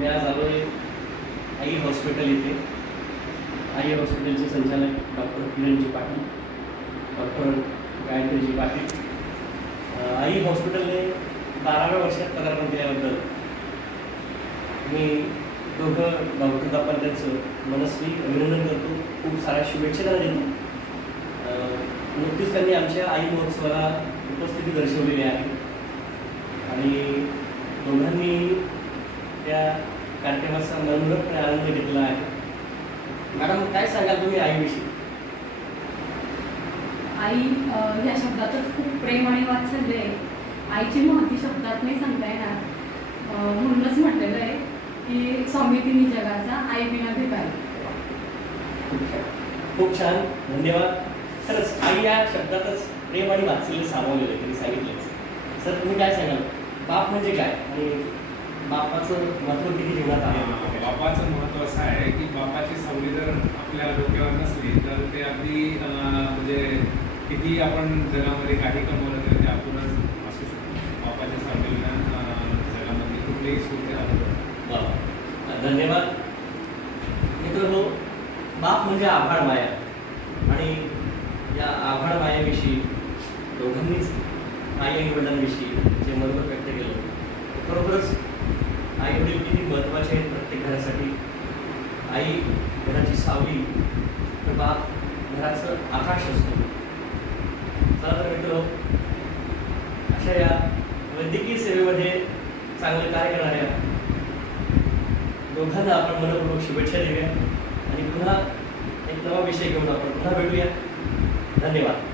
मी आज आलो आहे आई हॉस्पिटल इथे. आई हॉस्पिटलचे संचालक डॉक्टर किरणजी पाटील, डॉक्टर गायत्रीजी पाटील. आई हॉस्पिटलने 12व्या वर्षात पदार्पण केल्याबद्दल मी दोघं डॉक्टर दापांचं मनस्वी अभिनंदन करतो. खूप साऱ्या शुभेच्छा त्यांना देतो. नुकतीच त्यांनी आमच्या आई महोत्सवाला उपस्थिती दर्शवलेली आहे आणि दोघांनी त्या कार्यक्रमाचा मनोरंजक आनंद घेतला आहे. मॅडम, काय सांगाल तुम्ही आईविषयी? आई ह्या शब्दातच खूप प्रेम आणि वात्सल्य आहे. आईची महती शब्दात नाही सांगता येणार. म्हणूनच म्हटलेलं आहे की स्वामी तिन्ही जगाचा आई विना भिकारी. खूप छान, धन्यवाद. खरंच आई या शब्दातच प्रेम आणि वात्सल्य सामावलेलं आहे, तुम्ही सांगितलंच. सर, तुम्ही काय सांगाल? बाप म्हणजे काय आणि बापाचं महत्त्व किती जीवनात आहे? बापाचं महत्त्व असं आहे की बापाची सावली जर आपल्या डोक्यावर नसली तर ते अगदी म्हणजे किती आपण जगामध्ये काही कमवलं तरी ते आपणच असू शकतो. बापाच्या सावलीला जगामध्ये कुठलेही सुख आलं. धन्यवाद. मित्रांनो, बाप म्हणजे आभाळ माया आणि या आभाळ मायाविषयी दोघांनीच आई आणि वडिलांविषयी जे मनोगत व्यक्त केलं, खरोखरच आई वडील किती महत्त्वाचे आहेत प्रत्येक घरासाठी. आई घराची सावली तर बाप घराचं आकाश असतो. चला तर मित्र, अशा या वैद्यकीय सेवेमध्ये चांगलं कार्य करणाऱ्या दोघांना आपण मनपूर्वक शुभेच्छा देऊया आणि पुन्हा एक नवा विषय घेऊन आपण पुन्हा भेटूया. धन्यवाद.